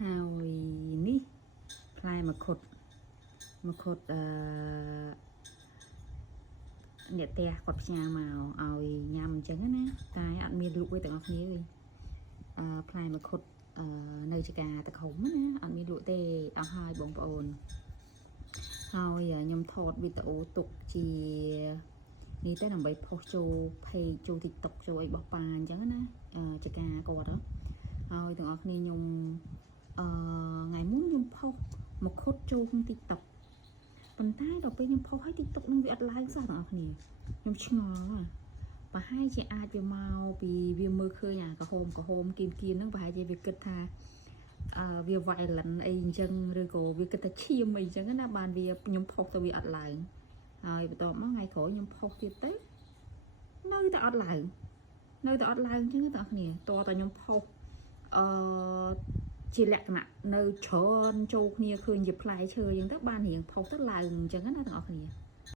ហើយនេះផ្លែមខុតអ្នកផ្ទះគាត់ផ្ញើមកឲ្យញ៉ាំអញ្ចឹងណាតែអត់មានលក់ទេទាំងអស់គ្នាវិញផ្លែមខុតនៅចកាតក្រុមណាអត់មានលក់ទេអស់ហើយបងប្អូនហើយខ្ញុំថតវីដេអូទុកជានេះទៅដើម្បីផុសចូល page ចូល TikTok ចូលអីរបស់ប៉ាអញ្ចឹងណាចកាគាត់ហើយទាំងអស់គ្នាខ្ញុំថ្ងៃមុនខ្ញុំផុសមកខុតចូលក្នុង TikTok ប៉ុន្តែដល់ពេលខ្ញុំផុសឲ្យ TikTok នឹងវាអត់ឡើងសោះទាំងអស់គ្នាខ្ញុំឆ្ងល់ប្រហែលជាអាចវាមកពីវាមើលឃើញអាក្រហមគៀនហ្នឹងប្រហែលជាវាគិតថាវា violent អីអញ្ចឹងឬក៏វាគិតថាឈាមអីអញ្ចឹងណាបានវាខ្ញុំផុសទៅវាអត់ឡើងហើយបន្ទាប់មកថ្ងៃក្រោយខ្ញុំផុសទៀតទៅនៅតែអត់ឡើងអញ្ចឹងទាំងអស់គ្នាតើខ្ញុំផុសជាលក្ខណៈនៅច្រើនចូលគ្នាឃើញជាផ្លែឈើអញ្ចឹងទៅបានរៀងផុសទៅឡើងអញ្ចឹងណាទាំងអស់គ្នា